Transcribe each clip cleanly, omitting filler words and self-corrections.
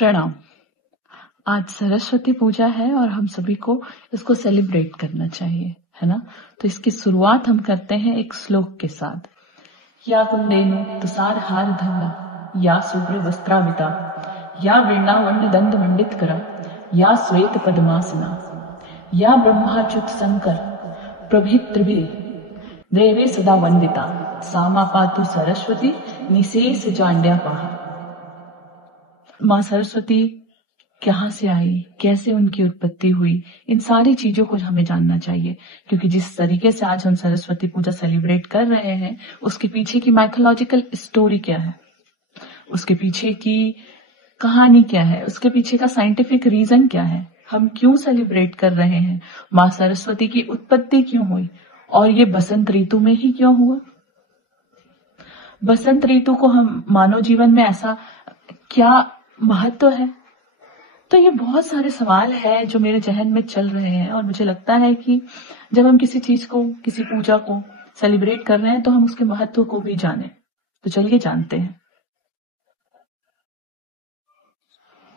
प्रणाम। आज सरस्वती पूजा है और हम सभी को इसको सेलिब्रेट करना चाहिए, है ना? तो इसकी शुरुआत हम करते हैं एक श्लोक के साथ। या कुंदेनु तुषारहार धवला, या शुभ्र वस्त्राविता, या वीणावंड दंड मंडितकरा, या श्वेत पद्मासना, या ब्रह्माच्युत शंकर प्रभृति देवे सदा वंदिता, सामा पातु सरस्वती निशेष जांड्यापहा। माँ सरस्वती कहाँ से आई, कैसे उनकी उत्पत्ति हुई, इन सारी चीजों को हमें जानना चाहिए, क्योंकि जिस तरीके से आज हम सरस्वती पूजा सेलिब्रेट कर रहे हैं उसके पीछे की माइथोलॉजिकल स्टोरी क्या है, उसके पीछे की कहानी क्या है, उसके पीछे का साइंटिफिक रीजन क्या है, हम क्यों सेलिब्रेट कर रहे हैं, माँ सरस्वती की उत्पत्ति क्यों हुई और ये बसंत ऋतु में ही क्यों हुआ। बसंत ऋतु को हम मानव जीवन में ऐसा क्या महत्व है। तो ये बहुत सारे सवाल है जो मेरे जहन में चल रहे हैं और मुझे लगता है कि जब हम किसी चीज को, किसी पूजा को सेलिब्रेट कर रहे हैं तो हम उसके महत्व को भी जाने। तो चलिए जानते हैं।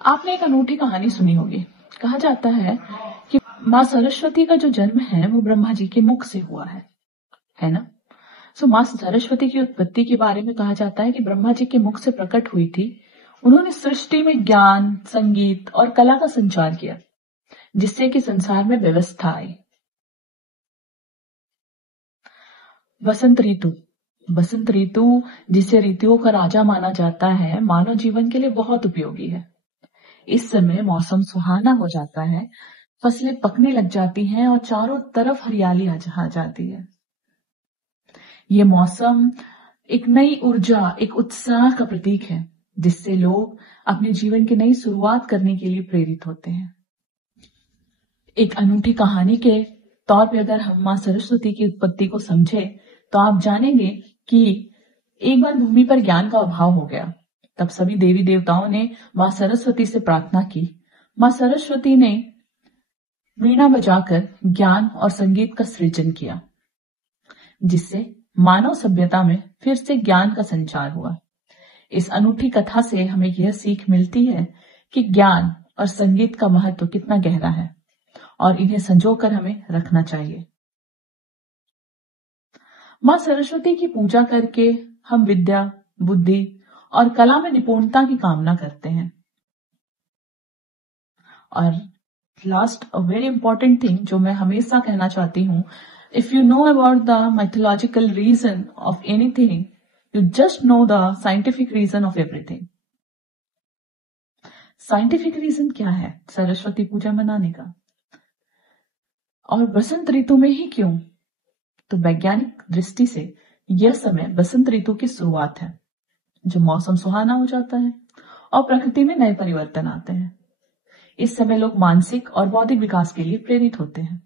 आपने एक अनूठी कहानी सुनी होगी। कहा जाता है कि माँ सरस्वती का जो जन्म है वो ब्रह्मा जी के मुख से हुआ है ना? सो माँ सरस्वती की उत्पत्ति के बारे में कहा जाता है कि ब्रह्मा जी के मुख से प्रकट हुई थी। उन्होंने सृष्टि में ज्ञान, संगीत और कला का संचार किया, जिससे कि संसार में व्यवस्था आई। बसंत ऋतु जिसे ऋतुओं का राजा माना जाता है, मानव जीवन के लिए बहुत उपयोगी है। इस समय मौसम सुहाना हो जाता है, फसलें पकने लग जाती हैं और चारों तरफ हरियाली आ जाती है। ये मौसम एक नई ऊर्जा, एक उत्साह का प्रतीक है, जिससे लोग अपने जीवन की नई शुरुआत करने के लिए प्रेरित होते हैं। एक अनूठी कहानी के तौर पे अगर हम माँ सरस्वती की उत्पत्ति को समझे तो आप जानेंगे कि एक बार भूमि पर ज्ञान का अभाव हो गया। तब सभी देवी देवताओं ने माँ सरस्वती से प्रार्थना की। माँ सरस्वती ने वीणा बजाकर ज्ञान और संगीत का सृजन किया, जिससे मानव सभ्यता में फिर से ज्ञान का संचार हुआ। इस अनूठी कथा से हमें यह सीख मिलती है कि ज्ञान और संगीत का महत्व कितना गहरा है और इन्हें संजोकर हमें रखना चाहिए। माँ सरस्वती की पूजा करके हम विद्या, बुद्धि और कला में निपुणता की कामना करते हैं। और last a very important thing जो मैं हमेशा कहना चाहती हूँ, if you know about the mythological reason of anything, you just know the scientific reason of everything. Scientific reason क्या है सरस्वती पूजा मनाने का, और बसंत ऋतु में ही क्यों? तो वैज्ञानिक दृष्टि से यह समय बसंत ऋतु की शुरुआत है, जो मौसम सुहाना हो जाता है और प्रकृति में नए परिवर्तन आते हैं। इस समय लोग मानसिक और बौद्धिक विकास के लिए प्रेरित होते हैं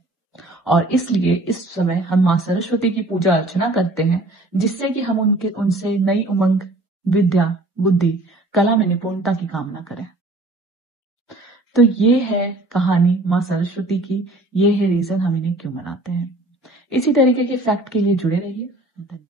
और इसलिए इस समय हम माँ सरस्वती की पूजा अर्चना करते हैं, जिससे कि हम उनसे नई उमंग, विद्या, बुद्धि, कला में निपुणता की कामना करें। तो ये है कहानी माँ सरस्वती की, ये है रीजन हम इन्हें क्यों मनाते हैं। इसी तरीके के फैक्ट के लिए जुड़े रहिए। धन्यवाद।